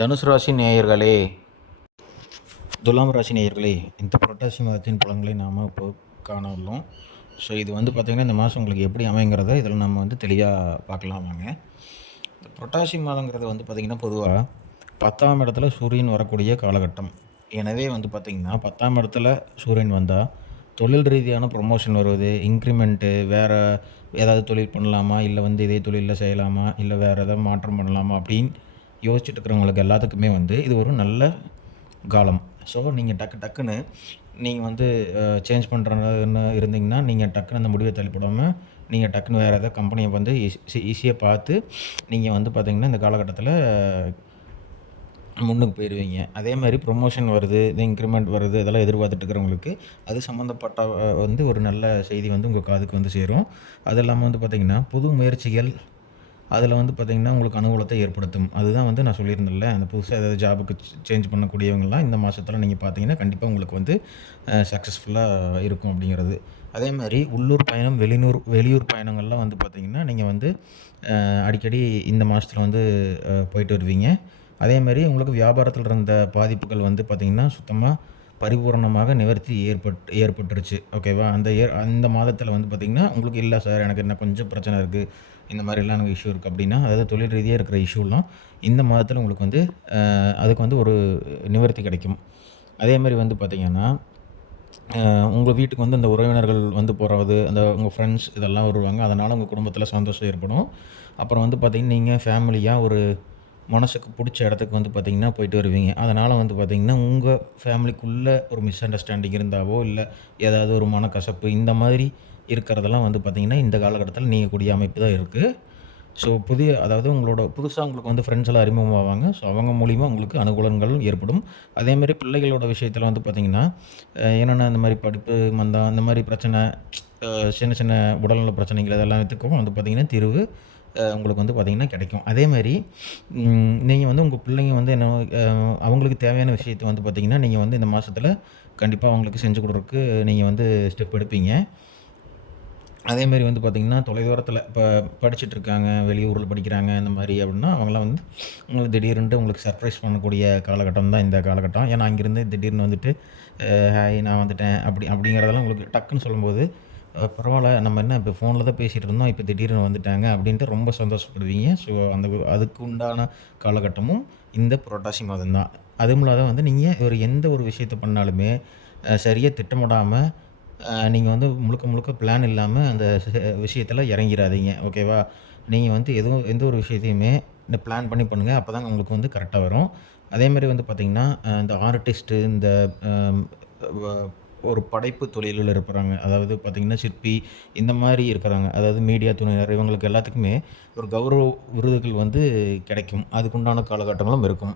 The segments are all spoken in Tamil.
தனுசு ராசி நேயர்களே, துலாம் ராசி நேயர்களே, இந்த புரட்டாசி மாதத்தின் பலன்களை நாம் இப்போ காண உள்ளோம். ஸோ இது பார்த்திங்கன்னா இந்த மாதம் உங்களுக்கு எப்படி அமைங்கிறத இதில் நம்ம தெளிவாக பார்க்கலாம் வாங்க. இந்த புரட்டாசி மாதங்கிறது பார்த்திங்கன்னா பொதுவாக 10ஆம் இடத்துல சூரியன் வரக்கூடிய காலகட்டம். எனவே பார்த்திங்கன்னா 10ஆம் இடத்துல சூரியன் வந்தால் தொழில் ரீதியான ப்ரொமோஷன் வருவது, இன்க்ரிமெண்ட்டு, வேறு ஏதாவது தொழில் பண்ணலாமா, இல்லை இதே தொழிலில் செய்யலாமா, இல்லை வேறு ஏதாவது மாற்றம் பண்ணலாமா அப்படின்னு யோசிச்சுட்டு இருக்கிறவங்களுக்கு எல்லாத்துக்குமே இது ஒரு நல்ல காலம். ஸோ நீங்கள் டக்குன்னு நீங்கள் சேஞ்ச் பண்ணுறன்னு இருந்தீங்கன்னா, நீங்கள் டக்குன்னு அந்த முடிவை தள்ளிப்படாமல் நீங்கள் டக்குன்னு வேறு ஏதாவது கம்பெனியை ஈஸியாக பார்த்து நீங்கள் பார்த்திங்கன்னா இந்த காலகட்டத்தில் முன்னுக்கு போயிடுவீங்க. அதே மாதிரி ப்ரொமோஷன் வருது, இது இன்க்ரிமெண்ட் வருது, இதெல்லாம் எதிர்பார்த்துட்டு இருக்கிறவங்களுக்கு அது சம்மந்தப்பட்ட ஒரு நல்ல செய்தி உங்கள் காதுக்கு சேரும். அது இல்லாமல் பார்த்திங்கன்னா புது முயற்சிகள் அதில் பார்த்திங்கன்னா உங்களுக்கு அனுகூலத்தை ஏற்படுத்தும். அதுதான் நான் சொல்லியிருந்தேன்ல, அந்த புதுசாக ஏதாவது ஜாபுக்கு சேஞ்ச் பண்ணக்கூடியவங்கலாம் இந்த மாதத்தில் நீங்கள் பார்த்தீங்கன்னா கண்டிப்பாக உங்களுக்கு சக்ஸஸ்ஃபுல்லாக இருக்கும் அப்படிங்கிறது. அதே மாதிரி உள்ளூர் பயணம், வெளியூர் பயணங்கள்லாம் பார்த்திங்கன்னா நீங்கள் அடிக்கடி இந்த மாதத்தில் போயிட்டு வருவீங்க. அதே மாதிரி உங்களுக்கு வியாபாரத்தில் இருந்த பாதிப்புகள் பார்த்திங்கன்னா சுத்தமாக பரிபூரணமாக நிவர்த்தி ஏற்பட்டுருச்சு. ஓகேவா? அந்த மாதத்தில் பார்த்திங்கன்னா உங்களுக்கு இல்லை சார், எனக்கு என்ன கொஞ்சம் பிரச்சனை இருக்குது, இந்த மாதிரிலாம் எனக்கு இஷ்யூ இருக்குது அப்படின்னா, அதாவது தொழில் ரீதியாக இருக்கிற இஷ்யூலாம் இந்த மாதத்தில் உங்களுக்கு அதுக்கு ஒரு நிவர்த்தி கிடைக்கும். அதே மாதிரி பார்த்திங்கன்னா உங்கள் வீட்டுக்கு அந்த உறவினர்கள் போகிறது, அந்த உங்கள் ஃப்ரெண்ட்ஸ் இதெல்லாம் வருவாங்க. அதனால் உங்கள் குடும்பத்தில் சந்தோஷம் ஏற்படும். அப்புறம் பார்த்திங்கன்னா நீங்கள் ஃபேமிலியாக ஒரு மனசுக்கு பிடிச்ச இடத்துக்கு பார்த்திங்கன்னா போயிட்டு வருவீங்க. அதனால் பார்த்திங்கன்னா உங்கள் ஃபேமிலிக்குள்ளே ஒரு மிஸ் அண்டர்ஸ்டாண்டிங் இருந்தாவோ, இல்லை ஏதாவது ஒரு மனக்கசப்பு இந்த மாதிரி இருக்கிறதெல்லாம் பார்த்திங்கன்னா இந்த காலகட்டத்தில் நீங்கக்கூடிய அமைப்பு தான் இருக்குது. ஸோ அதாவது புதுசாக உங்களுக்கு ஃப்ரெண்ட்ஸ் எல்லாம் அறிமுகமாவாங்க. ஸோ அவங்க மூலிமா உங்களுக்கு அனுகூலங்கள் ஏற்படும். அதேமாதிரி பிள்ளைகளோட விஷயத்தில் பார்த்திங்கன்னா என்னென்னா இந்த மாதிரி படிப்பு மந்தம், இந்த மாதிரி பிரச்சனை, சின்ன சின்ன உடல்நல பிரச்சனைகள் இதெல்லாத்துக்கும் பார்த்திங்கன்னா தீர்வு உங்களுக்கு பார்த்திங்கன்னா கிடைக்கும். அதேமாதிரி நீங்கள் உங்கள் பிள்ளைங்க என்ன அவங்களுக்கு தேவையான விஷயத்தை பார்த்திங்கன்னா நீங்கள் இந்த மாதத்தில் கண்டிப்பாக அவங்களுக்கு செஞ்சு கொடுக்குறதுக்கு நீங்கள் ஸ்டெப் எடுப்பீங்க. அதேமாரி பார்த்திங்கன்னா தொலைதூரத்தில் இப்போ படிச்சுட்ருக்காங்க, வெளியூரில் படிக்கிறாங்க இந்த மாதிரி அப்படின்னா அவங்களாம் உங்களுக்கு திடீர்னுட்டு உங்களுக்கு சர்ப்ரைஸ் பண்ணக்கூடிய காலகட்டம் தான் இந்த காலகட்டம். ஏன்னா அங்கேருந்து திடீர்னு ஹாய் நான் வந்துட்டேன் அப்படிங்கிறதெல்லாம் உங்களுக்கு டக்குன்னு சொல்லும்போது பரவாயில்ல, நம்ம என்ன இப்போ ஃபோனில் தான் பேசிகிட்டு இருந்தோம், இப்போ திடீர்னு வந்துட்டாங்க அப்படின்ட்டு ரொம்ப சந்தோஷப்படுவீங்க. ஸோ அதுக்கு உண்டான காலகட்டமும் இந்த புரட்டாசி மாதம் தான். அதுவும் இல்லாத நீங்கள் எந்த ஒரு விஷயத்தை பண்ணாலுமே சரியாக திட்டமிடாமல் நீங்கள் முழுக்க பிளான் இல்லாமல் அந்த விஷயத்தில் இறங்கிடாதீங்க. ஓகேவா? நீங்கள் எந்த ஒரு விஷயத்தையுமே இந்த பிளான் பண்ணி பண்ணுங்கள். அப்போ தாங்க உங்களுக்கு கரெக்டாக வரும். அதேமாதிரி பார்த்திங்கன்னா இந்த ஆர்டிஸ்ட்டு, இந்த ஒரு படைப்பு தொழிலில் இருக்கிறாங்க, அதாவது பார்த்திங்கன்னா சிற்பி இந்த மாதிரி இருக்கிறாங்க, அதாவது மீடியா துறையினர், இவங்களுக்கு எல்லாத்துக்குமே ஒரு கௌரவ விருதுகள் கிடைக்கும். அதுக்குண்டான காலகட்டங்களும் இருக்கும்.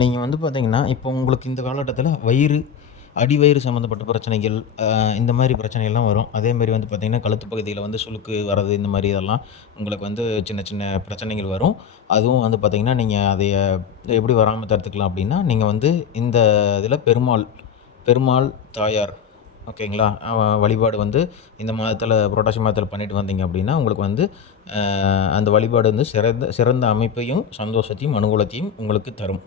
நீங்கள் பார்த்திங்கன்னா இப்போ உங்களுக்கு இந்த காலகட்டத்தில் அடிவயிறு சம்மந்தப்பட்ட பிரச்சனைகள், இந்த மாதிரி பிரச்சனைகள்லாம் வரும். அதேமாரி பார்த்திங்கன்னா கழுத்து பகுதியில் சுளுக்கு வர்றது, இந்த மாதிரி இதெல்லாம் உங்களுக்கு சின்ன சின்ன பிரச்சனைகள் வரும். அதுவும் பார்த்திங்கன்னா நீங்கள் அதை எப்படி வராமல் தடுத்துக்கலாம் அப்படின்னா, நீங்கள் இந்த இதில் பெருமாள் தாயார் ஓகேங்களா வழிபாடு இந்த மாதத்தில் புரட்டாசி மாதத்தில் பண்ணிட்டு வந்தீங்க அப்படின்னா உங்களுக்கு அந்த வழிபாடு சிறந்த அமைப்பையும் சந்தோஷத்தையும் அனுகூலத்தையும் உங்களுக்கு தரும்.